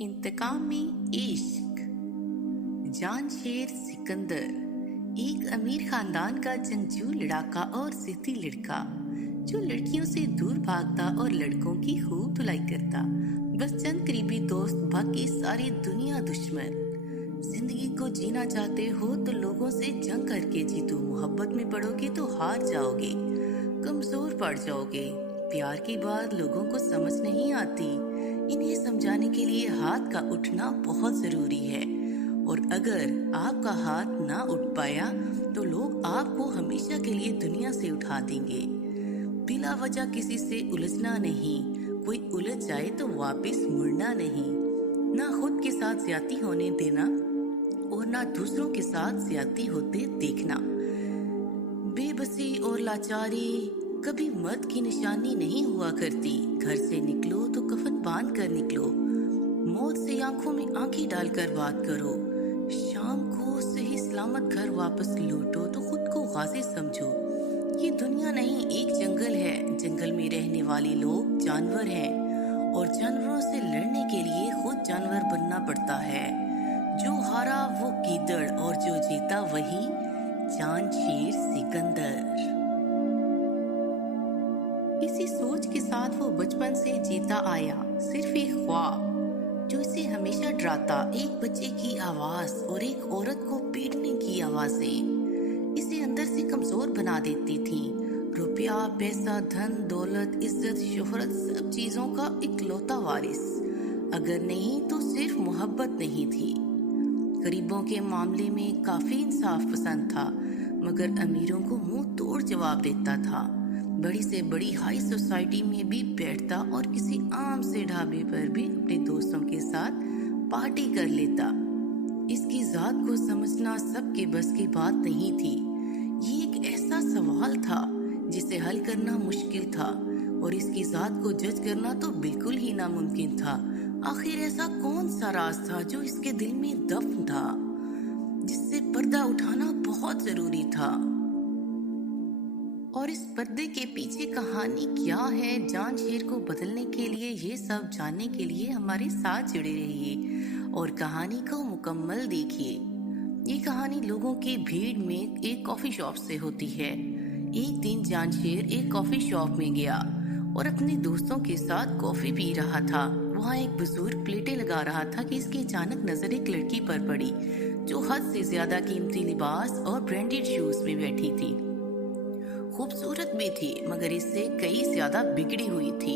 इंतकामी इश्क। जानशेर सिकंदर एक अमीर खानदान का जंगजू लड़ाका और जिद्दी लड़का जो लड़कियों से दूर भागता और लड़कों की खूब धुलाई करता। बस चंद करीबी दोस्त, बाकी सारी दुनिया दुश्मन। जिंदगी को जीना चाहते हो तो लोगों से जंग करके जीतो। मोहब्बत में पड़ोगे तो हार जाओगे, कमजोर पड़ जाओगे। प्यार की बात लोगों को समझ नहीं आती। इन्हें समझाने के लिए हाथ का उठना बहुत जरूरी है, और अगर आपका हाथ ना उठ पाया तो लोग आपको हमेशा के लिए दुनिया से उठा देंगे। बिला वजह किसी से उलझना नहीं, कोई उलझ जाए तो वापस मुड़ना नहीं। ना खुद के साथ ज्यादती होने देना और ना दूसरों के साथ ज्यादती होते देखना। बेबसी और लाचारी कभी मर्द की निशानी नहीं हुआ करती। घर से निकलो तो कफन बांध कर निकलो। मौत से आंखों में आंखें डालकर बात करो। शाम को सही सलामत घर वापस लौटो तो खुद को गाजी समझो। ये दुनिया नहीं, एक जंगल है। जंगल में रहने वाले लोग जानवर हैं, और जानवरों से लड़ने के लिए खुद जानवर बनना पड़ता है। जो हारा वो गीदड़, और जो जीता वही जानशेर सिकंदर। इसी सोच के साथ वो बचपन से जीता आया, सिर्फ एक ख्वाब जो इसे हमेशा डराता। एक बच्चे की आवाज और एक औरत को पीटने की आवाजें इसे अंदर से कमजोर बना देती थी। रुपया, पैसा, धन, दौलत, इज्जत, शोहरत, सब चीजों का इकलौता वारिस। अगर नहीं तो सिर्फ मोहब्बत नहीं थी। गरीबों के मामले में काफी इंसाफ पसंद था, मगर अमीरों को मुंह तोड़ जवाब देता था। बड़ी से बड़ी हाई सोसाइटी में भी बैठता और किसी आम से ढाबे पर भी अपने दोस्तों के साथ पार्टी कर लेता। इसकी जात को समझना सबके बस की बात नहीं थी। ये एक ऐसा सवाल था जिसे हल करना मुश्किल था, और इसकी जात को जज करना तो बिल्कुल ही नामुमकिन था। आखिर ऐसा कौन सा राज था जो इसके दिल में दफन था, जिससे पर्दा उठाना बहुत जरूरी था। और इस पर्दे के पीछे कहानी क्या है, जानशेर को बदलने के लिए, ये सब जानने के लिए हमारे साथ जुड़े रहिए और कहानी को मुकम्मल देखिए। ये कहानी लोगों की भीड़ में एक कॉफी शॉप से होती है। एक दिन जानशेर एक कॉफी शॉप में गया और अपने दोस्तों के साथ कॉफी पी रहा था। वहाँ एक बुजुर्ग प्लेटें लगा रहा था कि इसकी अचानक नजर एक लड़की पर पड़ी जो हद से ज्यादा कीमती लिबास और ब्रांडेड शूज में बैठी थी। खूबसूरत भी थी, मगर इससे कई ज्यादा बिगड़ी हुई थी।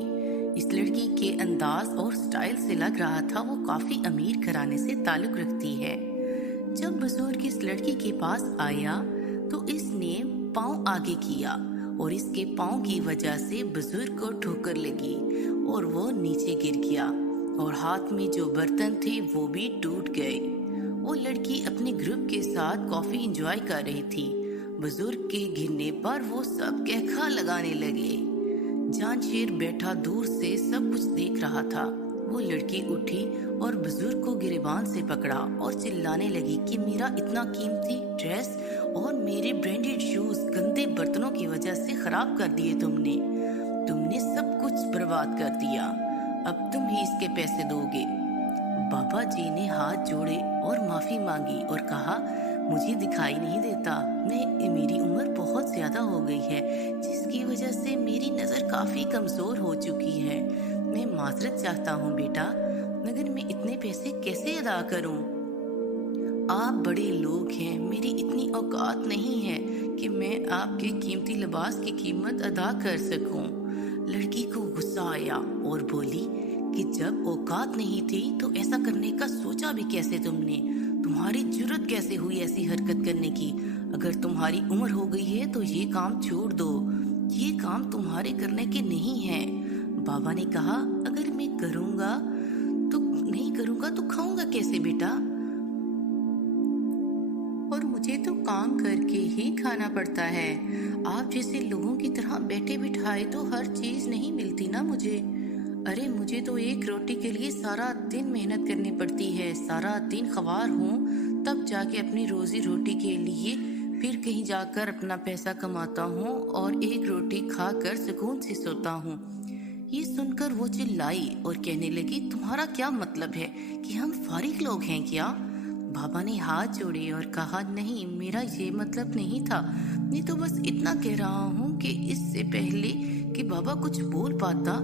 इस लड़की के अंदाज और स्टाइल से लग रहा था वो काफी अमीर घराने से ताल्लुक रखती है। जब बुजुर्ग इस लड़की के पास आया तो इसने पाँव आगे किया, और इसके पाँव की वजह से बुजुर्ग को ठोकर लगी और वो नीचे गिर गया, और हाथ में जो बर्तन थे वो भी टूट गए। वो लड़की अपने ग्रुप के साथ कॉफी एंजॉय कर रही थी। बुजुर्ग के गिरने पर वो सब कहखा लगाने लगे। जानशेर बैठा दूर से सब कुछ देख रहा था। वो लड़की उठी और बुजुर्ग को गिरेबान से पकड़ा और चिल्लाने लगी कि मेरा इतना कीमती ड्रेस और मेरे ब्रांडेड शूज गंदे बर्तनों की वजह से खराब कर दिए। तुमने सब कुछ बर्बाद कर दिया। अब तुम ही इसके पैसे दोगे। बाबा जी ने हाथ जोड़े और माफी मांगी और कहा, मुझे दिखाई नहीं देता, मेरी उम्र बहुत ज्यादा हो गई है, जिसकी वजह से मेरी नजर काफी कमजोर हो चुकी है। मैं माजरत चाहता हूँ बेटा, मगर मैं इतने पैसे कैसे अदा करूँ? आप बड़े लोग हैं, मेरी इतनी औकात नहीं है कि मैं आपके कीमती लिबास की कीमत अदा कर सकूं। लड़की को गुस्सा आया और बोली कि जब औकात नहीं थी तो ऐसा करने का सोचा भी कैसे तुमने? तुम्हारी जुर्रत कैसे हुई ऐसी हरकत करने की? अगर तुम्हारी उम्र हो गई है तो ये काम छोड़ दो, ये काम तुम्हारे करने के नहीं है। बाबा ने कहा, अगर मैं नहीं करूंगा तो खाऊंगा कैसे बेटा? और मुझे तो काम करके ही खाना पड़ता है। आप जैसे लोगों की तरह बैठे बिठाए तो हर चीज नहीं मिलती ना मुझे। अरे मुझे तो एक रोटी के लिए सारा दिन मेहनत करनी पड़ती है। सारा दिन ख्वार हूँ, तब जाके अपनी रोजी रोटी के लिए फिर कहीं जाकर अपना पैसा कमाता हूँ और एक रोटी खाकर सुकून से सोता हूँ। ये सुनकर वो चिल्लाई और कहने लगी, तुम्हारा क्या मतलब है कि हम फारिग लोग हैं क्या? बाबा ने हाथ जोड़े और कहा, नहीं, मेरा ये मतलब नहीं था। मैं तो बस इतना कह रहा हूँ कि इससे पहले कि बाबा कुछ बोल पाता,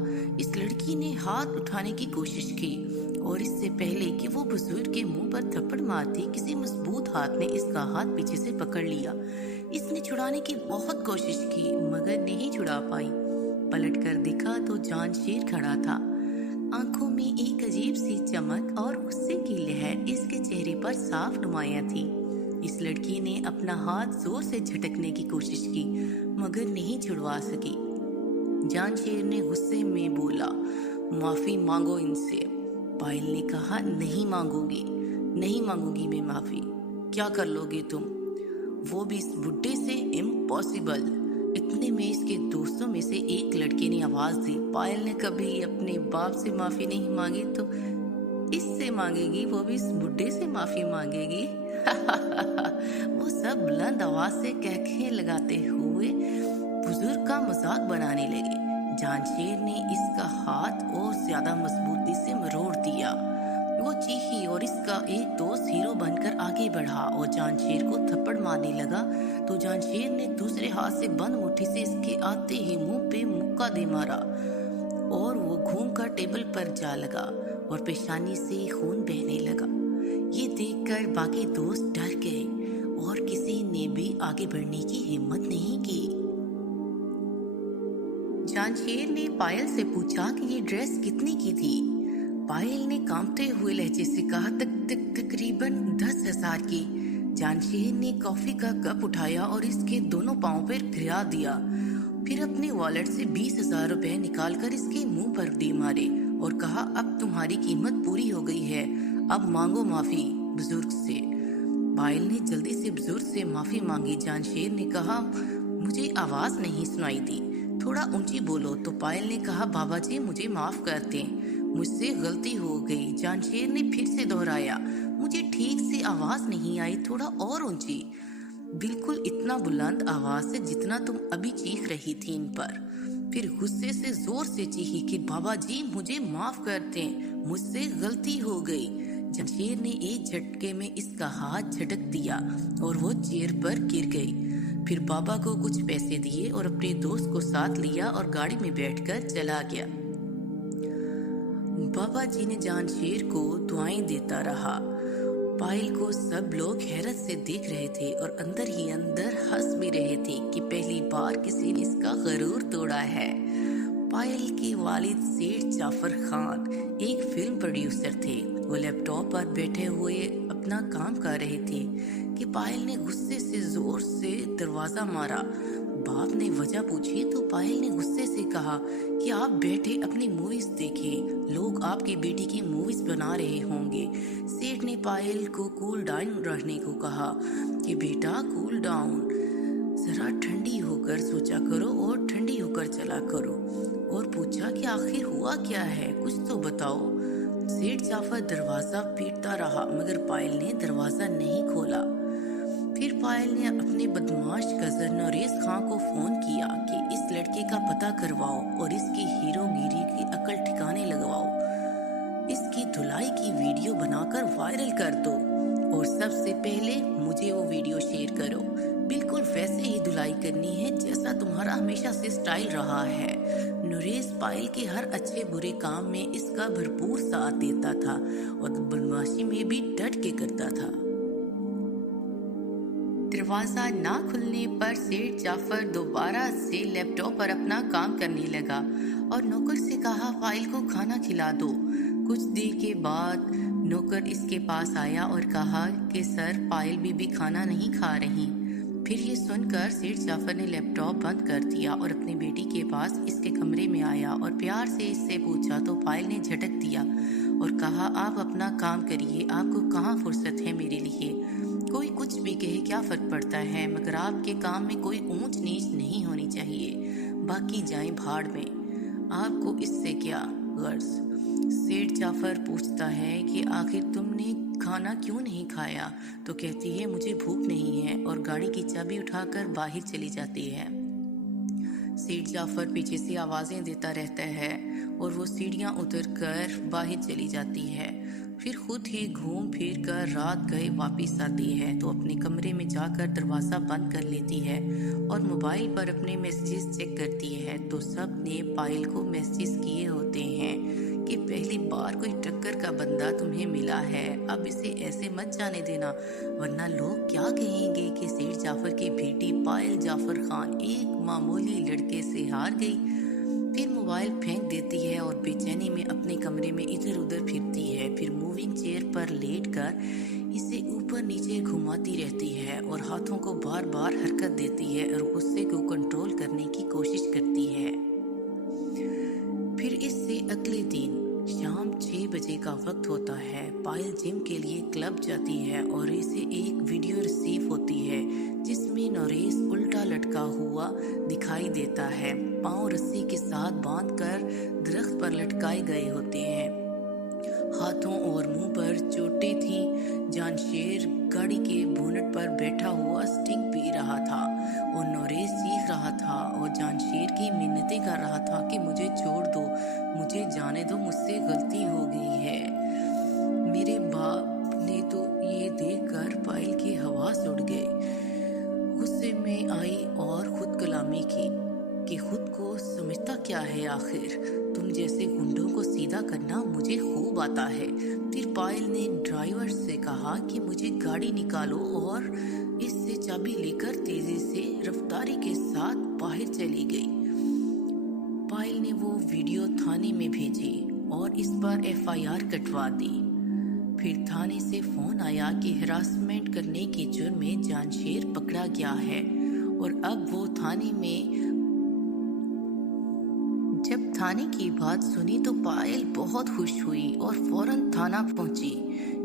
इस लड़की ने हाथ उठाने की कोशिश की और इससे पहले कि वो बुजुर्ग के मुंह पर थप्पड़ मारती, किसी मजबूत हाथ ने इसका हाथ पीछे से पकड़ लिया। इसने छुड़ाने की बहुत कोशिश की मगर नहीं छुड़ा पाई। पलट कर देखा तो जानशेर खड़ा था। आंखों में एक अजीब सी चमक और गुस्से की लहर इसके चेहरे पर साफ नुमाया थी। इस लड़की ने अपना हाथ जोर से झटकने की कोशिश की मगर नहीं छुड़वा सकी। जानशेर ने गुस्से में बोला, माफी मांगो इनसे। पायल ने कहा, नहीं मांगूंगी मैं माफी। क्या कर लोगे तुम? वो भी इस बुड्ढे से? इम्पॉसिबल। इतने में इसके दोस्तों में से एक लड़के ने आवाज दी, पायल ने कभी अपने बाप से माफी नहीं मांगी तो इससे मांगेगी, वो भी इस बुड्ढे से माफी मांगेगी। वो सब बुलंद आवाज से कहके लगाते हुए बुजुर्ग का मजाक बनाने लगे। जानशेर ने इसका हाथ और ज्यादा मजबूती से मरोड़ दिया। वो चीखी और इसका एक दोस्त हीरो बनकर आगे बढ़ा और जानशेर को थप्पड़ मारने लगा तो जानशेर ने दूसरे हाथ से बंद मुट्ठी से इसके आते ही मुंह पे मुक्का दे मारा और वो घूमकर टेबल पर जा लगा और पेशानी से खून बहने लगा। ये देखकर बाकी दोस्त डर गए और किसी ने भी आगे बढ़ने की हिम्मत नहीं की। जानशेर ने पायल से पूछा कि ये ड्रेस कितने की थी? पायल ने कांपते हुए लहजे से कहा, तकरीबन 10,000 की। जानशेर ने कॉफी का कप उठाया और इसके दोनों पांव पर गिरा दिया। फिर अपने वॉलेट से 20,000 रुपए निकालकर इसके मुंह पर दे मारे और कहा, अब तुम्हारी कीमत पूरी हो गई है, अब मांगो माफी बुजुर्ग से। पायल ने जल्दी से बुजुर्ग से माफी मांगी। जानशेर ने कहा, मुझे आवाज नहीं सुनाई दी, थोड़ा ऊंची बोलो। तो पायल ने कहा, बाबा जी मुझे माफ कर दें, मुझसे गलती हो गई। जानशेर ने फिर से दोहराया, मुझे ठीक से आवाज नहीं आई, थोड़ा और ऊंची, बिल्कुल इतना बुलंद आवाज से जितना तुम अभी चीख रही थी इन पर। फिर गुस्से से जोर से चीखी कि बाबा जी मुझे माफ कर दें, मुझसे गलती हो गई। जानशेर ने एक झटके में इसका हाथ झटक दिया और वो चेयर पर गिर गई। फिर बाबा को कुछ पैसे दिए और अपने दोस्त को साथ लिया और गाड़ी में बैठकर चला गया। बाबा जी ने जानशेर को दुआएं देता रहा। पायल को सब लोग हैरत से देख रहे थे और अंदर ही अंदर हंस भी रहे थे कि पहली बार किसी ने इसका गरूर तोड़ा है। पायल के वालिद सेठ जाफर खान एक फिल्म प्रोड्यूसर थे। वो लैपटॉप पर बैठे हुए अपना काम कर रहे थे कि पायल ने गुस्से से जोर से दरवाजा मारा। बाप ने वजह पूछी तो पायल ने गुस्से से कहा कि आप बैठे अपनी मूवीज देखें, लोग आपकी बेटी की मूवीज बना रहे होंगे। सेठ ने पायल को कूल डाउन रहने को कहा कि बेटा कूल डाउन, जरा ठंडी होकर सोचा करो और ठंडी होकर चला करो। और पूछा कि आखिर हुआ क्या है, कुछ तो बताओ। सेठ जाफर दरवाजा पीटता रहा मगर पायल ने दरवाजा नहीं खोला। फिर पायल ने अपने बदमाश कजन नरेश खां को फोन किया कि इस लड़के का पता करवाओ और इसकी हीरोगिरी की अकल ठिकाने लगवाओ, इसकी धुलाई की वीडियो बनाकर वायरल कर दो और सबसे पहले मुझे वो वीडियो शेयर करो। बिल्कुल वैसे ही धुलाई करनी है जैसा तुम्हारा हमेशा से स्टाइल रहा है। नरेश पायल के हर अच्छे बुरे काम में इसका भरपूर साथ देता था और बदमाशी में भी डट के करता था। दरवाजा ना खुलने पर सेठ जाफर दोबारा से लैपटॉप पर अपना काम करने लगा और नौकर से कहा, पायल को खाना खिला दो। कुछ देर के बाद नौकर इसके पास आया और कहा कि सर, पायल बीबी खाना नहीं खा रही। फिर ये सुनकर सेठ जाफर ने लैपटॉप बंद कर दिया और अपनी बेटी के पास इसके कमरे में आया और प्यार से इससे पूछा तो पायल ने झटक दिया और कहा, आप अपना काम करिए, आपको कहाँ फुर्सत है मेरे लिए। कोई कुछ भी कहे क्या फर्क पड़ता है, मगर आपके काम में कोई ऊंच नीच नहीं होनी चाहिए, बाकी जाएं भाड़ में, आपको इससे क्या गर्ज। सेठ जाफर पूछता है कि आखिर तुमने खाना क्यों नहीं खाया, तो कहती है मुझे भूख नहीं है और गाड़ी की चाबी उठाकर बाहर चली जाती है। सेठ जाफर पीछे से आवाजें देता रहता है और वो सीढ़ियाँ उतर कर बाहर चली जाती है। फिर खुद ही घूम फिर कर रात गए वापस आती है तो अपने कमरे में जाकर दरवाज़ा बंद कर लेती है और मोबाइल पर अपने मैसेजेस चेक करती है तो सब ने पायल को मैसेजेस किए होते हैं कि पहली बार कोई टक्कर का बंदा तुम्हें मिला है, अब इसे ऐसे मत जाने देना वरना लोग क्या कहेंगे कि सेठ जाफर की बेटी पायल जाफर खान एक मामूली लड़के से हार गई। फिर मोबाइल फेंक देती है और बेचैनी में अपने कमरे में इधर उधर फिरती है। फिर मूविंग चेयर पर लेटकर इसे ऊपर नीचे घुमाती रहती है और हाथों को बार बार हरकत देती है और गुस्से को कंट्रोल करने की कोशिश करती है। फिर इससे अगले दिन शाम 6 बजे का वक्त होता है। पायल जिम के लिए क्लब जाती है और इसे एक वीडियो रिसीव होती है जिसमें नरेश उल्टा लटका हुआ दिखाई देता है। पांव रस्सी के साथ बांधकर दरख्त पर लटकाए गए होते हैं। हाथों और मुंह पर चोटें थीं। जानशेर गाड़ी के बोनट पर बैठा हुआ स्टिंग पी रहा था और नरेश चीख रहा था और जानशेर की मिन्नतें कर रहा था कि मुझे छोड़ दो, मुझे जाने दो, मुझसे गलती हो गई है। मेरे बाप ने तो ये देखकर पायल की हवास उड़ गई। गुस्से में आई और खुद कलामी की कि खुद को समझता क्या है आखिर, तुम जैसे गुंडों को सीधा करना मुझे खूब आता है। फिर पायल ने ड्राइवर से कहा कि मुझे गाड़ी निकालो और इससे चाबी लेकर तेजी से रफ्तारी के साथ बाहर चली गई। पायल ने वो वीडियो थाने में भेजी और इस पर FIR कटवा दी। फिर थाने से फोन आया कि हरासमेंट करने के जुर्म में जानशेर पकड़ा गया है और अब वो थाने में। जब थाने की बात सुनी तो पायल बहुत खुश हुई और फौरन थाना पहुंची,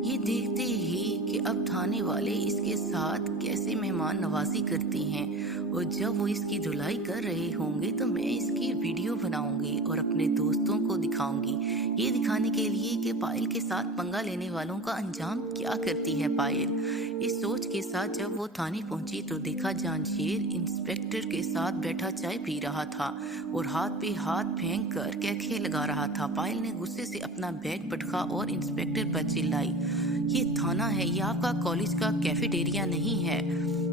ये देखते ही कि अब थाने वाले इसके साथ कैसे मेहमान नवाजी करती हैं और जब वो इसकी धुलाई कर रहे होंगे तो मैं इसकी वीडियो बनाऊंगी और अपने दोस्तों को दिखाऊंगी, ये दिखाने के लिए कि पायल के साथ पंगा लेने वालों का अंजाम क्या करती है पायल। इस सोच के साथ जब वो थाने पहुंची तो देखा जानशेर इंस्पेक्टर के साथ बैठा चाय पी रहा था और हाथ पे हाथ फेंक कर कैखे लगा रहा था। पायल ने गुस्से से अपना बैग पटका और इंस्पेक्टर पर चिल्लाई, ये थाना है, ये आपका कॉलेज का कैफेटेरिया नहीं है।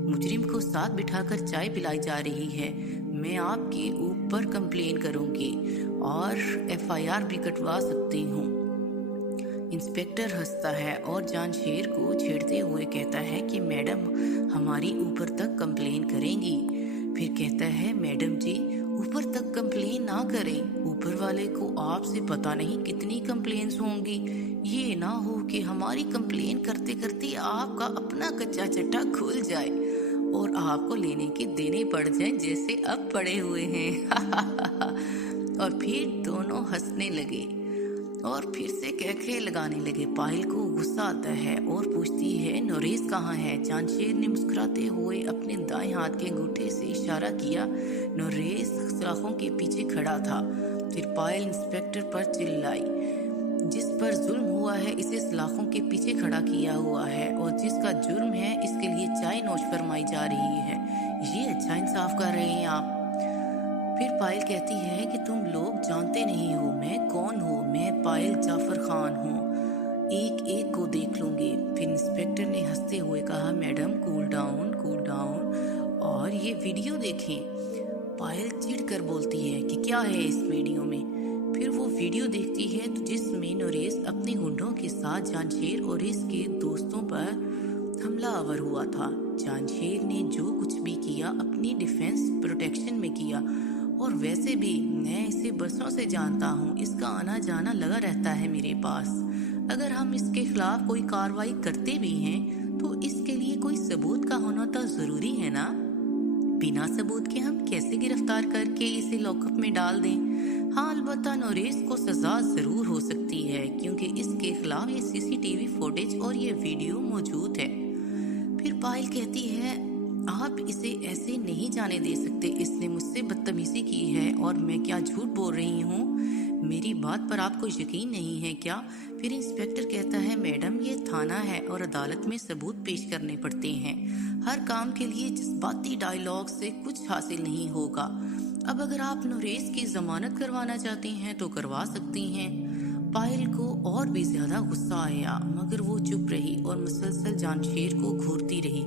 मुजरिम को साथ बिठाकर चाय पिलाई जा रही है, मैं आपके ऊपर कंप्लेन करूंगी और FIR भी कटवा सकती हूँ। इंस्पेक्टर हंसता है और जानशेर को छेड़ते हुए कहता है कि मैडम हमारी ऊपर तक कंप्लेन करेंगी। फिर कहता है मैडम जी ऊपर तक कंप्लेन ना करें, ऊपर वाले को आपसे पता नहीं कितनी कंप्लेन्स होंगी, ये ना हो कि हमारी कंप्लेन करते करते आपका अपना कच्चा चट्टा खुल जाए और आपको लेने के देने पड़ जाए जैसे अब पड़े हुए हैं। और फिर दोनों हंसने लगे और फिर से कैखे लगाने लगे। पायल को गुस्सा आता है और पूछती है नरेश कहाँ है। जानशेर ने मुस्कुराते हुए अपने दाएं हाथ के अंगूठे से इशारा किया। नरेश सलाखों के पीछे खड़ा था। फिर पायल इंस्पेक्टर पर चिल्लाई, जिस पर जुल्म हुआ है इसे सलाखों के पीछे खड़ा किया हुआ है और जिसका जुर्म है इसके लिए चाय नोश फरमाई जा रही है, ये अच्छा इंसाफ कर रहे हैं आप। फिर पायल कहती है कि तुम लोग जानते नहीं हो मैं कौन हूँ, मैं पायल जाफर खान हूँ, एक एक को देख लूंगी। फिर इंस्पेक्टर ने हंसते हुए कहा मैडम कूल डाउन और ये वीडियो देखें। पायल चिढ़कर बोलती है कि क्या है इस वीडियो में। फिर वो वीडियो देखती है तो जिसमें नरेश अपने गुंडों के साथ जानशेर और इसके दोस्तों पर हमलावर हुआ था। जानशेर ने जो कुछ भी किया अपनी डिफेंस प्रोटेक्शन में किया और वैसे भी मैं इसे बरसों से जानता हूँ, इसका आना जाना लगा रहता है मेरे पास। अगर हम इसके खिलाफ कोई कार्रवाई करते भी हैं तो इसके लिए कोई सबूत का होना तो जरूरी है ना। बिना सबूत के हम कैसे गिरफ्तार करके इसे लॉकअप में डाल दें। हाँ अलबत्ता नरेश को सजा जरूर हो सकती है क्योंकि इसके खिलाफ ये CCTV फुटेज और ये वीडियो मौजूद है। फिर पायल कहती है आप इसे ऐसे नहीं जाने दे सकते, इसने मुझसे बदतमीजी की है और मैं क्या झूठ बोल रही हूँ, मेरी बात पर आपको यकीन नहीं है क्या। फिर इंस्पेक्टर कहता है मैडम ये थाना है और अदालत में सबूत पेश करने पड़ते हैं, हर काम के लिए जज्बाती डायलॉग से कुछ हासिल नहीं होगा। अब अगर आप नोरेस की जमानत करवाना चाहती हैं तो करवा सकती हैं। पायल को और भी ज्यादा गुस्सा आया, मगर वो चुप रही और मुसलसल जानशेर को घूरती रही।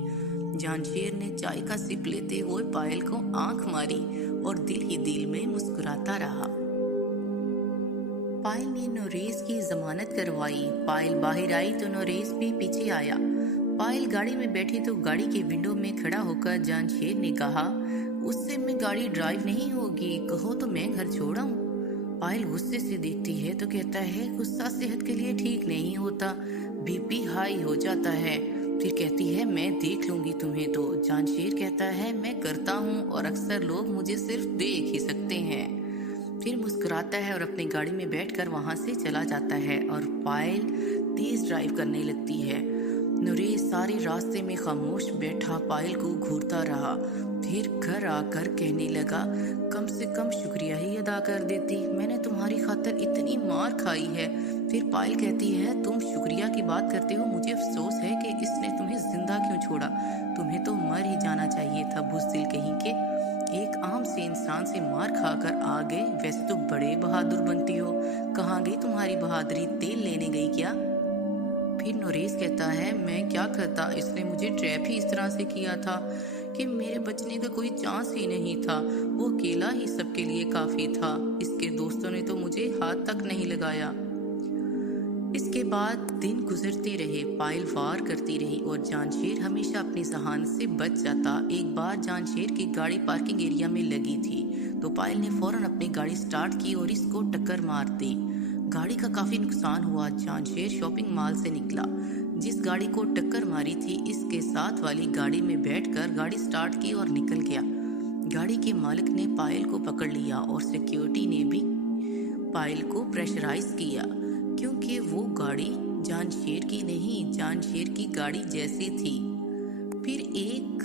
जानशेर ने चाय का सिप लेते हुए पायल को आंख मारी और दिल ही दिल में मुस्कुराता रहा। पायल ने नोरेस की जमानत करवाई। पायल बाहर आई तो नोरेस भी पीछे आया। पायल गाड़ी में बैठी तो गाड़ी के विंडो में खड़ा होकर जानशेर ने कहा, उससे मैं गाड़ी ड्राइव नहीं होगी, कहो तो मैं घर छोड़ आऊं। पायल गुस्से से देखती है तो कहता है, गुस्सा सेहत के लिए ठीक नहीं होता, बीपी हाई हो जाता है। फिर कहती है, मैं देख लूंगी तुम्हें तो। जानशेर कहता है, मैं करता हूँ और अक्सर लोग मुझे सिर्फ देख ही सकते हैं। फिर मुस्कुराता है और अपनी गाड़ी में बैठकर वहां से चला जाता है और पायल तेज ड्राइव करने लगती है। नूरेश सारे रास्ते में खामोश बैठा पायल को घूरता रहा। फिर घर आकर कहने लगा, कम से कम शुक्रिया ही अदा कर देती, मैंने तुम्हारी खातिर इतनी मार खाई है। फिर पायल कहती है, तुम शुक्रिया की बात करते हो, मुझे अफसोस है कि इसने तुम्हें जिंदा क्यों छोड़ा, तुम्हें तो मर ही जाना चाहिए था बुज़दिल कहीं के। एक आम से इंसान से मार खाकर आ गए, वैसे तो बड़े बहादुर बनती हो, कहाँ गई तुम्हारी बहादुरी, तेल लेने गई क्या? फिर नोरेस कहता है, मैं क्या करता, इसने मुझे ट्रैप ही इस तरह से किया था कि मेरे बचने का कोई चांस ही नहीं था। वो अकेला ही सबके लिए काफी था, इसके दोस्तों ने तो मुझे हाथ तक नहीं लगाया। इसके बाद दिन गुजरते रहे, पायल वार करती रही और जानशेर हमेशा अपनी जहानत से बच जाता। एक बार जानशेर की गाड़ी पार्किंग एरिया में लगी थी तो पायल ने फौरन अपनी गाड़ी स्टार्ट की और इसको टक्कर मार दी। गाड़ी का काफी नुकसान हुआ। जानशेर शॉपिंग मॉल से निकला। जिस गाड़ी को टक्कर मारी थी, इसके साथ वाली गाड़ी में बैठकर गाड़ी स्टार्ट की और निकल गया। गाड़ी के मालिक ने पायल को पकड़ लिया और सिक्योरिटी ने भी पायल को प्रेशराइज किया, क्योंकि वो गाड़ी जानशेर की नहीं, जानशेर की गाड़ी जैसी थी। फिर एक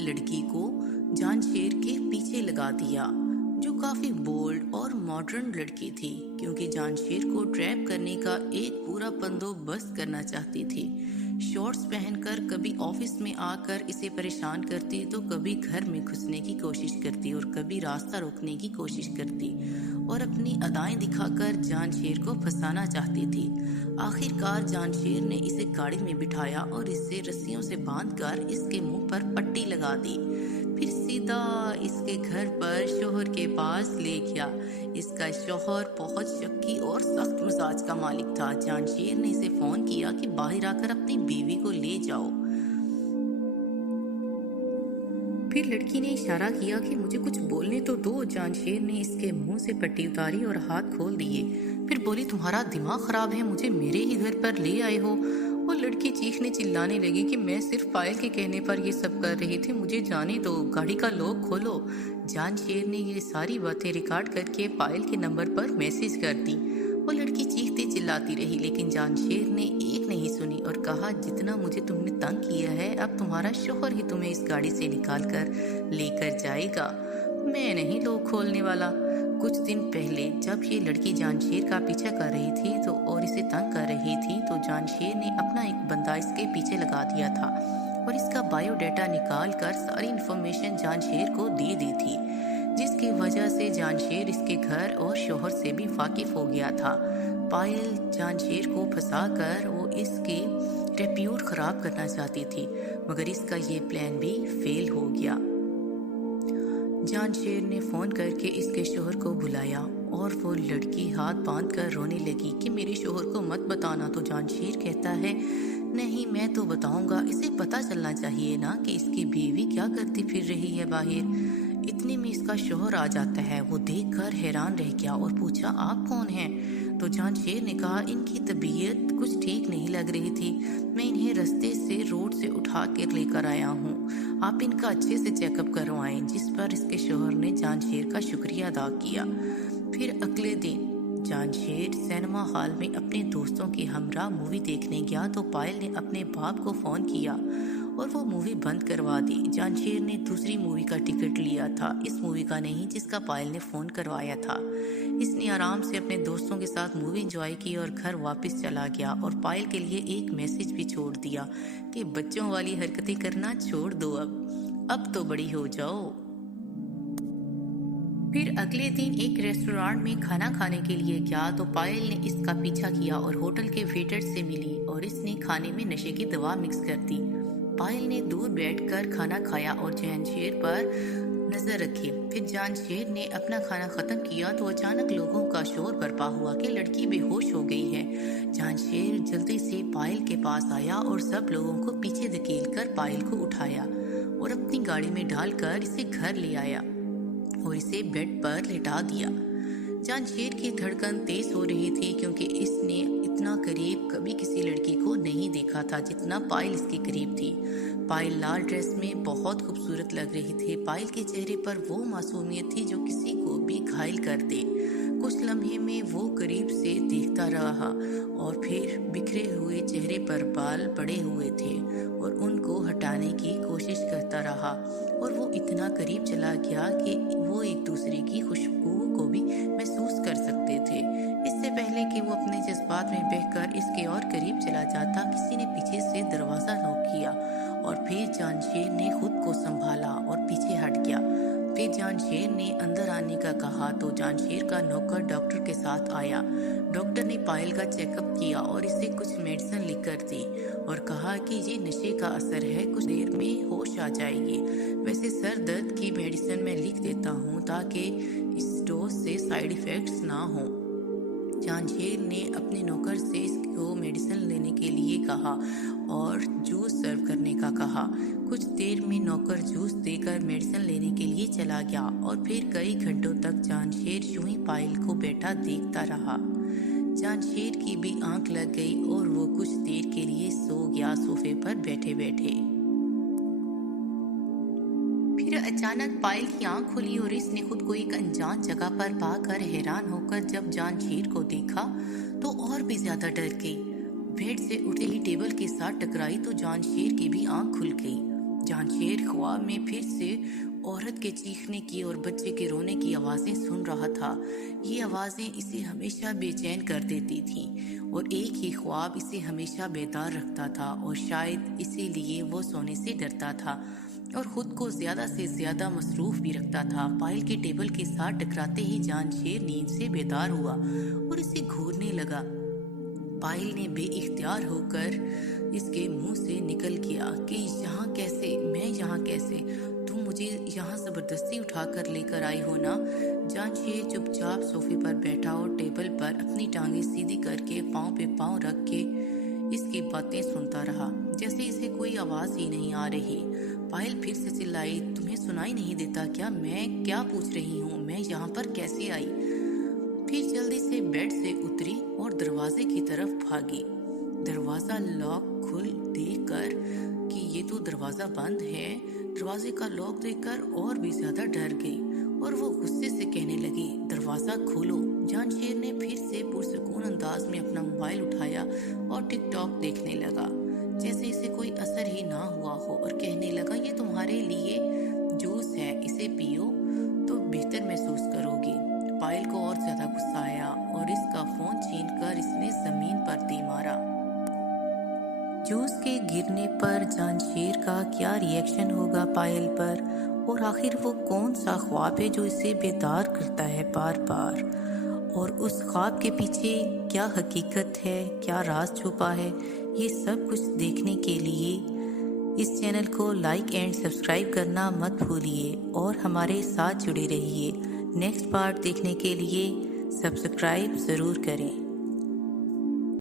लड़की को जानशेर के पीछे लगा दिया, जो काफी बोल्ड और मॉडर्न लड़की थी, क्योंकि जानशेर को ट्रैप करने का एक पूरा बंदोबस्त करना चाहती थी। शॉर्ट्स पहनकर कभी ऑफिस में आकर इसे परेशान करती तो कभी घर में घुसने की कोशिश करती और कभी रास्ता रोकने की कोशिश करती और अपनी अदाएं दिखाकर जानशेर को फंसाना चाहती थी। आखिरकार जानशेर ने इसे गाड़ी में बिठाया और इसे रस्सियों से बांधकर इसके मुंह पर पट्टी लगा दी। फिर सीधा इसके घर पर शोहर के पास ले गया। इसका शोहर बहुत शक्की और सख्त मिजाज का मालिक था। जानशेर ने इसे फोन किया कि बाहर आकर अपनी बीवी को ले जाओ। फिर लड़की ने इशारा किया कि मुझे कुछ बोलने तो दो। जानशेर ने इसके मुंह से पट्टी उतारी और हाथ खोल दिए। फिर बोली, तुम्हारा दिमाग खराब है, मुझे मेरे ही घर पर ले आए हो। वो लड़की चीखने चिल्लाने लगी कि मैं सिर्फ पायल के कहने पर ये सब कर रही थी, मुझे जाने दो, गाड़ी का लॉक खोलो। जानशेर ने ये सारी बातें रिकॉर्ड करके पायल के नंबर पर मैसेज कर दी। वो लड़की चीखती चिल्लाती रही, लेकिन जानशेर ने एक नहीं सुनी और कहा, जितना मुझे तुमने तंग किया है, अब तुम्हारा शोहर ही तुम्हें इस गाड़ी से निकाल कर लेकर जाएगा, मैं नहीं लॉक खोलने वाला। कुछ दिन पहले जब ये लड़की जानशेर का पीछा कर रही थी तो और इसे तंग कर रही थी, तो जानशेर ने अपना एक बंदा इसके पीछे लगा दिया था और इसका बायोडाटा निकाल कर सारी इंफॉर्मेशन जानशेर को दे दी थी, जिसकी वजह से जानशेर इसके घर और शोहर से भी वाकिफ हो गया था। पायल जानशेर को फंसाकर वो इसके रेप्यूट खराब करना चाहती थी, मगर इसका ये प्लान भी फेल हो गया। जानशेर ने फोन करके इसके शोहर को बुलाया और वो लड़की हाथ बांध कर रोने लगी कि मेरे शोहर को मत बताना। तो जानशेर कहता है, नहीं मैं तो बताऊंगा, इसे पता चलना चाहिए ना कि इसकी बीवी क्या करती फिर रही है बाहर। इतने में इसका शोहर आ जाता है। वो देखकर हैरान रह गया और पूछा, आप कौन हैं? तो जानशेर ने कहा, इनकी तबीयत कुछ ठीक नहीं लग रही थी, मैं इन्हें रास्ते से रोड से उठा कर लेकर आया हूँ, आप इनका अच्छे से चेकअप करवाएं। जिस पर इसके शोहर ने जानशेर का शुक्रिया अदा किया। फिर अगले दिन जानशेर सिनेमा हॉल में अपने दोस्तों के हमरा मूवी देखने गया तो पायल ने अपने बाप को फोन किया और वो मूवी बंद करवा दी। जानशेर ने दूसरी मूवी का टिकट लिया था, इस मूवी का नहीं जिसका पायल ने फोन करवाया था। इसने आराम से अपने दोस्तों के साथ मूवी एंजॉय की और घर वापस चला गया और पायल के लिए एक मैसेज भी छोड़ दिया कि बच्चों वाली हरकतें करना छोड़ दो, अब तो बड़ी हो जाओ। फिर अगले दिन एक रेस्टोरेंट में खाना खाने के लिए गया तो पायल ने इसका पीछा किया और होटल के वेटर से मिली और इसने खाने में नशे की दवा मिक्स कर दी। पायल ने दूर बैठकर खाना खाया और जांशेर पर नजर रखी। फिर जांशेर ने अपना खाना खत्म किया तो अचानक लोगों का शोर बरपा हुआ कि लड़की बेहोश हो गई है। जांशेर जल्दी से पायल के पास आया और सब लोगों को पीछे धकेलकर पायल को उठाया और अपनी गाड़ी में डालकर इसे घर ले आया और इसे बेड पर लिटा दिया। जांशेर की धड़कन तेज हो रही थी क्योंकि इसने इतना करीब कभी किसी लड़की को नहीं देखा था जितना पायल इसके करीब थी। पायल लाल ड्रेस में बहुत खूबसूरत लग रही थी। पायल के चेहरे पर वो मासूमियत थी जो किसी को भी घायल कर दे। कुछ लम्हे में वो करीब से देखता रहा और फिर बिखरे हुए चेहरे पर बाल पड़े हुए थे और उनको हटाने की कोशिश करता रहा और वो इतना करीब चला गया कि वो एक दूसरे की खुशबू को भी महसूस कर सकते थे। इससे पहले कि वो अपने जज्बात में बहकर इसके और करीब चला जाता, किसी ने पीछे से दरवाजा नॉक किया और फिर जांशेर ने खुद को संभाला और पीछे हट गया। फिर जांशेर ने अंदर आने का कहा तो जांशेर का नौकर डॉक्टर के साथ आया। डॉक्टर ने पायल का चेकअप किया और इसे कुछ मेडिसिन लिखकर दी और कहा कि ये नशे का असर है, कुछ देर में होश आ जाएगी। वैसे सर दर्द की मेडिसिन मैं लिख देता हूँ ताकि इस डोज से साइड इफेक्ट्स ना हो। जांशेर ने अपने नौकर से इसको मेडिसिन लेने के लिए कहा और जूस सर्व करने का कहा। कुछ देर में नौकर जूस देकर मेडिसिन लेने के लिए चला गया और फिर कई घंटों तक जांशेर यूं ही पायल को बैठा देखता रहा। जांशेर की भी आंख लग गई और वो कुछ देर के लिए सो गया सोफे पर बैठे बैठे। फिर अचानक पायल की आंख खुली और इसने खुद को एक अनजान जगह पर पाकर हैरान होकर जब जांशेर को देखा तो और भी ज्यादा डर गई। बेड से उठते ही टेबल के साथ टकराई तो जांशेर की भी आंख खुल गई। जांशेर ख्वाब में फिर से औरत के चीखने की और बच्चे के रोने की आवाजें सुन रहा था। ये आवाजें इसे हमेशा बेचैन कर देती थीं और एक ही ख्वाब इसे हमेशा बेदार रखता था और शायद इसीलिए वो सोने से डरता था और खुद को ज्यादा से ज्यादा मसरूफ भी रखता था। पायल के टेबल के साथ टकराते ही जांशेर नींद से बेदार हुआ और इसे घूरने लगा। पायल ने बेइख्तियार होकर इसके मुंह से निकल गया कि यहाँ कैसे, मैं यहाँ कैसे, तुम मुझे यहाँ जबरदस्ती उठाकर लेकर आई हो ना। जांशेर चुपचाप सोफे पर बैठा और टेबल पर अपनी टांगें सीधी करके पाँव पे पाँव रख के इसकी बातें सुनता रहा जैसे इसे कोई आवाज ही नहीं आ रही। पायल फिर से चिल्लाई, तुम्हें सुनाई नहीं देता क्या? मैं क्या पूछ रही हूँ, मैं यहाँ पर कैसे आई? फिर जल्दी से बेड से उतरी और दरवाजे की तरफ भागी। दरवाजा लॉक खुल देखकर कि ये तो दरवाजा बंद है, दरवाजे का लॉक देखकर और भी ज्यादा डर गई और वो गुस्से से कहने लगी, दरवाजा खोलो। जांशेर ने फिर से पुरसुकून अंदाज में अपना मोबाइल उठाया और टिकटॉक देखने लगा जैसे इसे कोई असर ही ना हुआ हो और कहने लगा, ये तुम्हारे लिए जूस है, इसे पियो तो बेहतर महसूस करोगी। पायल को और ज्यादा गुस्सा आया और इसका फोन छीनकर इसने जमीन पर दे मारा। जूस के गिरने पर जांशेर का क्या रिएक्शन होगा पायल पर, और आखिर वो कौन सा ख्वाब है जो इसे बेदार करता है बार बार, और उस ख्वाब के पीछे क्या हकीकत है, क्या राज छुपा है, ये सब कुछ देखने के लिए इस चैनल को लाइक एंड सब्सक्राइब करना मत भूलिए और हमारे साथ जुड़े रहिए। नेक्स्ट पार्ट देखने के लिए सब्सक्राइब ज़रूर करें।